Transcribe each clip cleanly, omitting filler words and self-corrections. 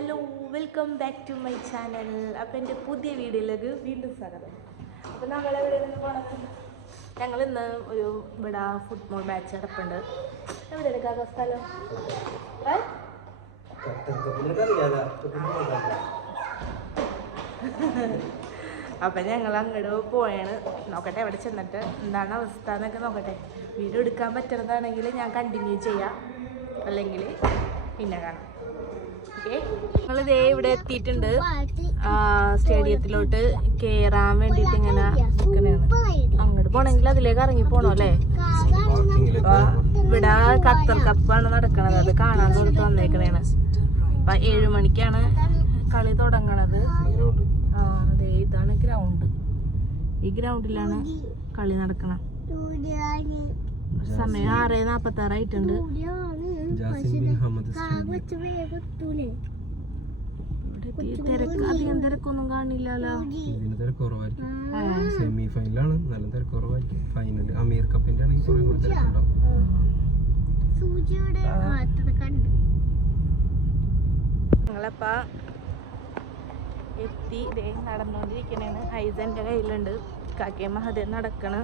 Hello, welcome back to my channel. അപ്പോൾ എൻ്റെ പുതിയ വീഡിയോയിലേക്ക് വീണ്ടും സ്വാഗതം. അപ്പോൾ ഞങ്ങളെവിടെ നിന്ന് പോകണം? ഞങ്ങളിന്ന് ഒരു ഇവിടെ ഫുട്ബോൾ മാച്ച് നടപ്പുണ്ട്. എവിടെ എടുക്കാത്ത സ്ഥലം? അപ്പം ഞങ്ങൾ അങ്ങോട്ട് പോയാണ്. നോക്കട്ടെ എവിടെ ചെന്നിട്ട് എന്താണ് അവസ്ഥ എന്നൊക്കെ നോക്കട്ടെ. വീഡിയോ എടുക്കാൻ പറ്റുന്നതാണെങ്കിൽ ഞാൻ കണ്ടിന്യൂ ചെയ്യാം, അല്ലെങ്കിൽ പിന്നെ കാണാം. ഓക്കെ, ഞങ്ങളിതേ ഇവിടെ എത്തിയിട്ടുണ്ട്. സ്റ്റേഡിയത്തിലോട്ട് കയറാൻ വേണ്ടിയിട്ട് ഇങ്ങനെ നിൽക്കണേണ്. അങ്ങോട്ട് പോണെങ്കിൽ അതിലേക്ക് ഇറങ്ങി പോണോ അല്ലേ? ഇവിടെ ഖത്തർ കപ്പാണ് നടക്കണത്, അത് കാണാൻ കൊടുത്ത് വന്നേക്കണേണ്. അപ്പൊ 7 മണിക്കാണ് കളി തുടങ്ങണത്. അതെ, ഇതാണ് ഗ്രൗണ്ട്. ഈ ഗ്രൗണ്ടിലാണ് കളി നടക്കണം. സമയം 6:46 ആയിട്ടുണ്ട്. അധികം തിരക്കൊന്നും കാണില്ലല്ലോ. സെമി ഫൈനലാണ്, നല്ല തിരക്കുറവായിരിക്കും. ഫൈനൽ അമീർ കപ്പിന്റെ ആണെങ്കിൽ കുറെ കൂടി തിരക്കുണ്ടാവും. ഞങ്ങളപ്പ എത്തി നടന്നുകൊണ്ടിരിക്കണേണ്. ഐസന്റെ കയ്യിലുണ്ട്. കാക്കേ മഹദേ നടക്കണ്.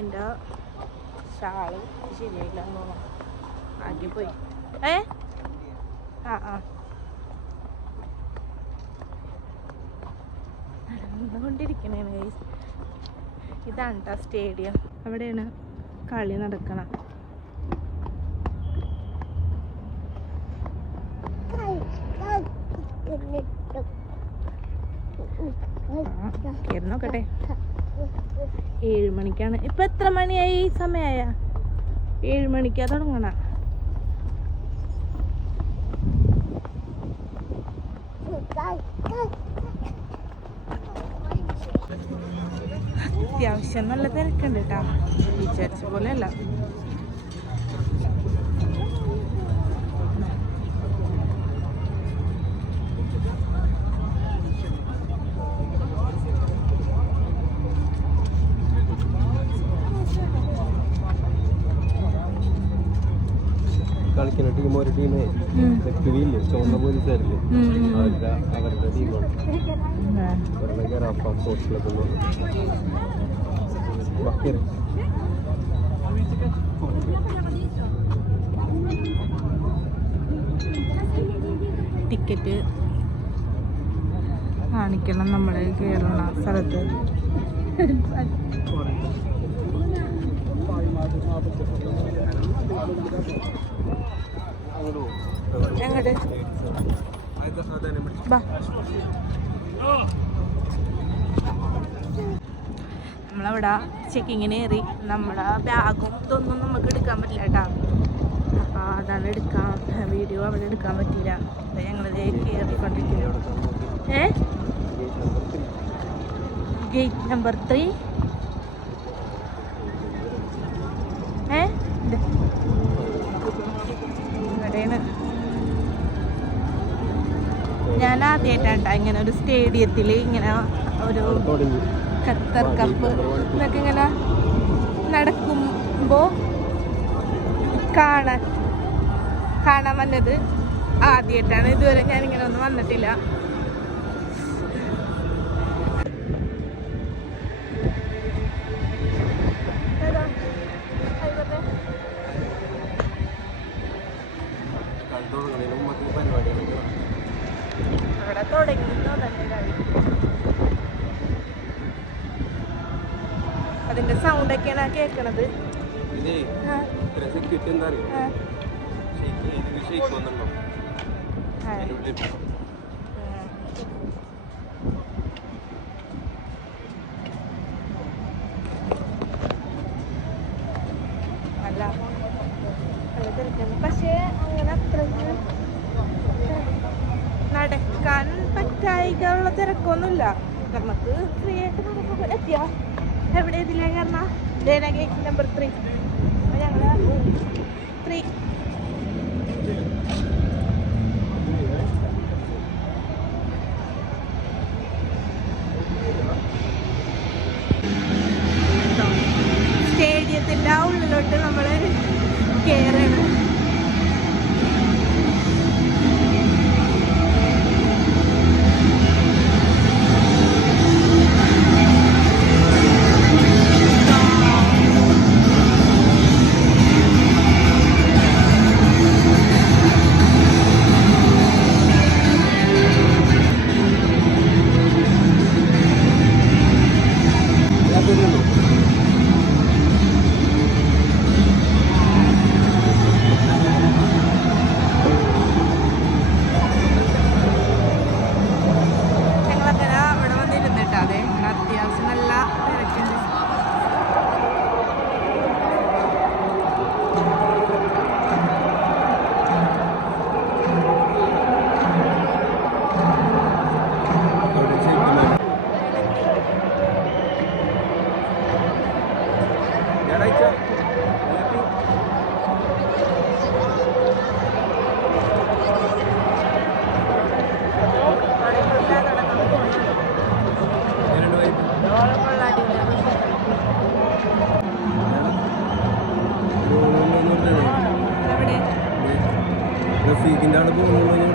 എൻ്റെ ഷാള് ശരിയായില്ല എന്ന് തോന്നുന്നു, ആക്കി പോയി. നടന്നുകൊണ്ടിരിക്കണേണ് ഗൈസ്. ഇതാണ് ട്ടോ സ്റ്റേഡിയം. അവിടെയാണ് കളി നടക്കണം. നോക്കട്ടെ, 7 മണിക്കാണ്. ഇപ്പൊ എത്ര മണിയായി? സമയമായ 7 മണിക്കാ തുടങ്ങണ. അത്യാവശ്യം നല്ല തിരക്കുണ്ട് കേട്ടാ, വിചാരിച്ച പോലെ അല്ല. കളിക്കുന്ന ടീം ഒരു ടീമേ ചുവന്ന പോലീസുകാരില്ലേ, അവരുടെ ടീമാണ്. സ്പോർട്സ് ക്ലബ് ടിക്കറ്റ് കാണിക്കണം നമ്മൾ കയറുന്ന സ്ഥലത്ത്. എങ്ങോട്ട് നമ്മളവിടെ ചെക്കിങ്ങിന് കയറി. നമ്മുടെ ബാഗും ഇതൊന്നും നമുക്ക് എടുക്കാൻ പറ്റില്ല കേട്ടാ. അപ്പോൾ അതാണ് വീഡിയോ അവിടെ എടുക്കാൻ പറ്റില്ല. അപ്പം ഞങ്ങളിത് കയറിക്കൊണ്ടിരിക്കുന്നു. Gate number 3. ഇവിടെയാണ്. ഞാൻ ആദ്യമായിട്ടാണ് ഇങ്ങനെ ഒരു സ്റ്റേഡിയത്തിൽ ഇങ്ങനെ ഒരു ഖത്തർ കപ്പ് എന്നൊക്കെ ഇങ്ങനെ നടക്കുമ്പോൾ കാണാൻ വന്നത് ആദ്യമായിട്ടാണ്. ഇതുവരെ ഞാനിങ്ങനെ ഒന്നും വന്നിട്ടില്ല. അവിടെ തുടങ്ങിയോ തന്നെ കളി. അതിന്റെ സൗണ്ട് ഒക്കെയാണ് കേൾക്കണത്. അല്ല, പക്ഷേ അങ്ങനെ അത്ര നടക്കാൻ പറ്റായികയുള്ള തിരക്കൊന്നുമില്ല. നമുക്ക് ഫ്രീ ആയിട്ട് നമുക്ക് എത്തിയാ. എവിടെ ഇതിലേ കാരണം ഗേറ്റ് നമ്പർ 3. ഞങ്ങൾ 3 സ്റ്റേഡിയത്തിൻ്റെ ഉള്ളിലോട്ട് നമ്മൾ കയറണം.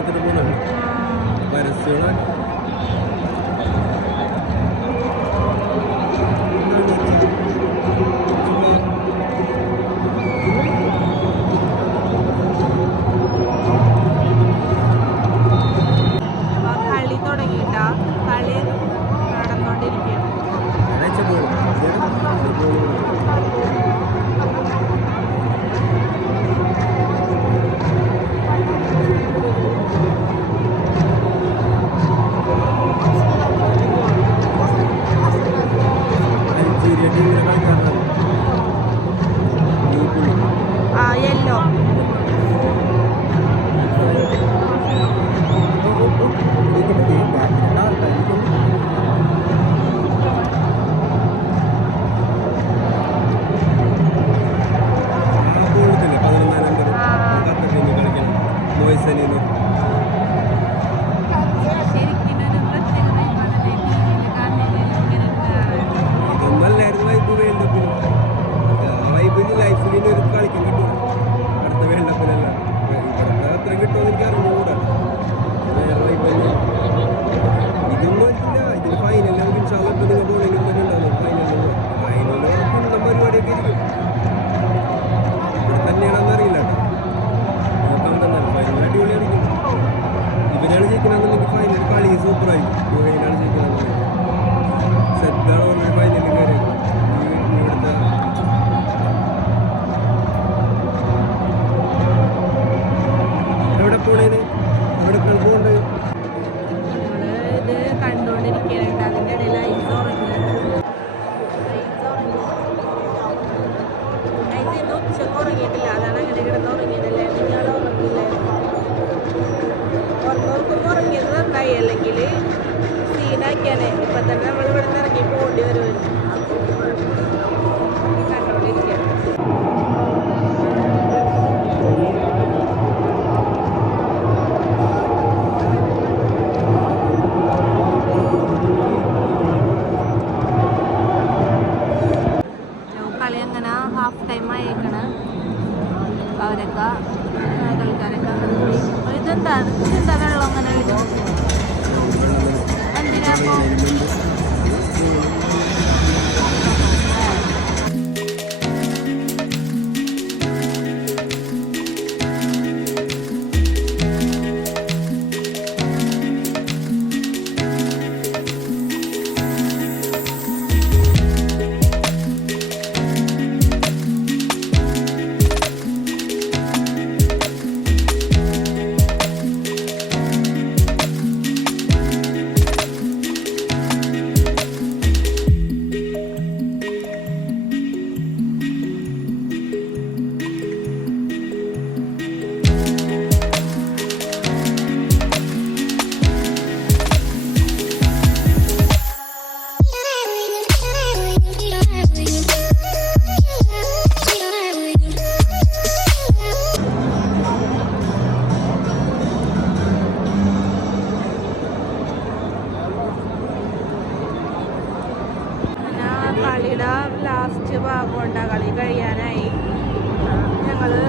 എടുത്തിട്ട് പോകുന്നുണ്ട് പരസ്യമാണ്. കളി തുടങ്ങിയിട്ടാ, കളി നടന്നോണ്ടിരിക്കുകയാണ്. ആ യെല്ലോ അല്ലെങ്കിൽ സീനാക്കിയാലേ ഇപ്പൊ തന്നെ നമ്മൾ ഇവിടെ നിന്ന് ഇറങ്ങി പോകേണ്ടി വരുമായിരുന്നു. കണ്ടോണ്ടിരിക്കുക. കളി അങ്ങനെ ഹാഫ് ടൈം ആയേക്കണ്. അവരൊക്കെ കളിക്കാരൊക്കെ ഇതെന്താ വെള്ളം അങ്ങനെ എന്തിനാ കളിയുടെ ലാസ്റ്റ് ഭാഗം ഉണ്ടാ കളി കഴിയാനായി. ഞങ്ങള്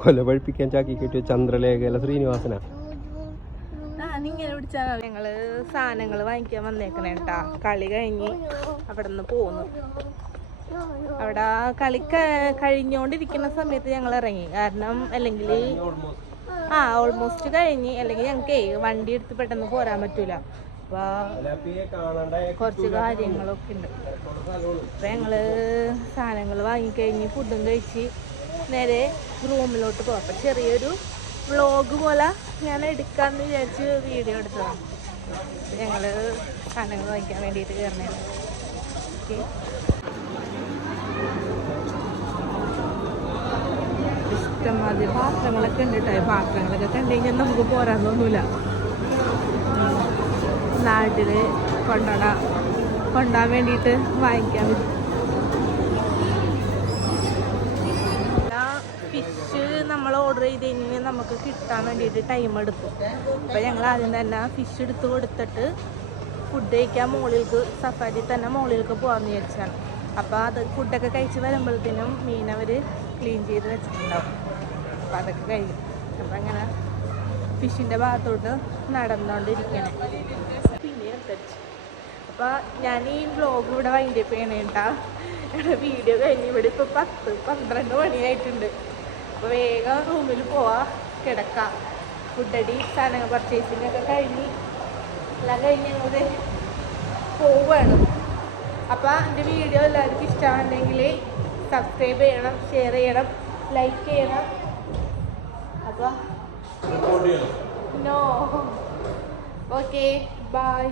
കൊല പഴിപ്പിക്കാൻ ചാക്കി കിട്ടിയ ചന്ദ്രലേഖല ശ്രീനിവാസന. ഞങ്ങള് സാധനങ്ങൾ വാങ്ങിക്കാൻ വന്നേക്കണേ കേട്ടാ. കളി കഴിഞ്ഞ് അവിടെ നിന്ന് പോന്നു. അവിടെ കളി കഴിഞ്ഞോണ്ടിരിക്കുന്ന സമയത്ത് ഞങ്ങൾ ഇറങ്ങി. കാരണം അല്ലെങ്കിൽ ഓൾമോസ്റ്റ് കഴിഞ്ഞ്, അല്ലെങ്കിൽ ഞങ്ങൾക്കേ വണ്ടി എടുത്ത് പെട്ടെന്ന് പോരാൻ പറ്റൂല. അപ്പൊ കുറച്ച് കാര്യങ്ങളൊക്കെ ഉണ്ട്. അപ്പൊ ഞങ്ങള് സാധനങ്ങൾ വാങ്ങിക്കഴിഞ്ഞ് ഫുഡും കഴിച്ച് നേരെ റൂമിലോട്ട് പോകാം. അപ്പം ചെറിയൊരു വ്ളോഗ് പോലെ ഞാൻ എടുക്കാമെന്ന് വിചാരിച്ച് വീഡിയോ എടുത്തതാണ്. ഞങ്ങൾ സാധനങ്ങൾ വാങ്ങിക്കാൻ വേണ്ടിയിട്ട് കയറണേ. ഓക്കെ, ഇഷ്ടംമാതിരി പാത്രങ്ങളൊക്കെ ഉണ്ട് കേട്ടോ. പാത്രങ്ങളൊക്കെ കണ്ടു കഴിഞ്ഞാൽ നമുക്ക് പോരാൻ തോന്നൂല. നാട്ടിൽ കൊണ്ടുപോകാൻ വേണ്ടിയിട്ട് വാങ്ങിക്കാൻ പറ്റും. ഫിഷ് നമ്മൾ ഓർഡർ ചെയ്ത് കഴിഞ്ഞാൽ നമുക്ക് കിട്ടാൻ വേണ്ടിയിട്ട് ടൈം എടുക്കും. അപ്പോൾ ഞങ്ങൾ ആദ്യം തന്നെ ഫിഷ് എടുത്ത് കൊടുത്തിട്ട് ഫുഡ് കഴിക്കാൻ മുകളിലേക്ക് സഫാരി തന്നെ മുകളിലേക്ക് പോകാമെന്ന് വിചാരിച്ചാണ്. അപ്പോൾ അത് ഫുഡൊക്കെ കഴിച്ച് വരുമ്പോഴത്തേനും മീൻ അവർ ക്ലീൻ ചെയ്ത് വെച്ചിട്ടുണ്ടാവും. അപ്പോൾ അതൊക്കെ കഴിയും. അപ്പോൾ അങ്ങനെ ഫിഷിൻ്റെ ഭാഗത്തോട്ട് നടന്നുകൊണ്ടിരിക്കണം. പിന്നെ എടുത്തടിച്ചു. അപ്പോൾ ഞാൻ ഈ വ്ലോഗ് ഇവിടെ വൈൻഡപ്പ് ചെയ്യണേ കേട്ടാ. വീഡിയോ കഴിഞ്ഞ് ഇവിടെ ഇപ്പോൾ 10-12 മണിയായിട്ടുണ്ട്. അപ്പോൾ വേഗം റൂമിൽ പോവാം, കിടക്കാം. ഫുഡടി സാധനങ്ങൾ പർച്ചേസിങ് ഒക്കെ കഴിഞ്ഞ് എല്ലാം കഴിഞ്ഞ് ഞങ്ങൾ പോവുകയാണ്. അപ്പോൾ എൻ്റെ വീഡിയോ എല്ലാവർക്കും ഇഷ്ടമാണെങ്കിൽ സബ്സ്ക്രൈബ് ചെയ്യണം, ഷെയർ ചെയ്യണം, ലൈക്ക് ചെയ്യണം. അപ്പോൾ നോ ഓക്കെ ബൈ.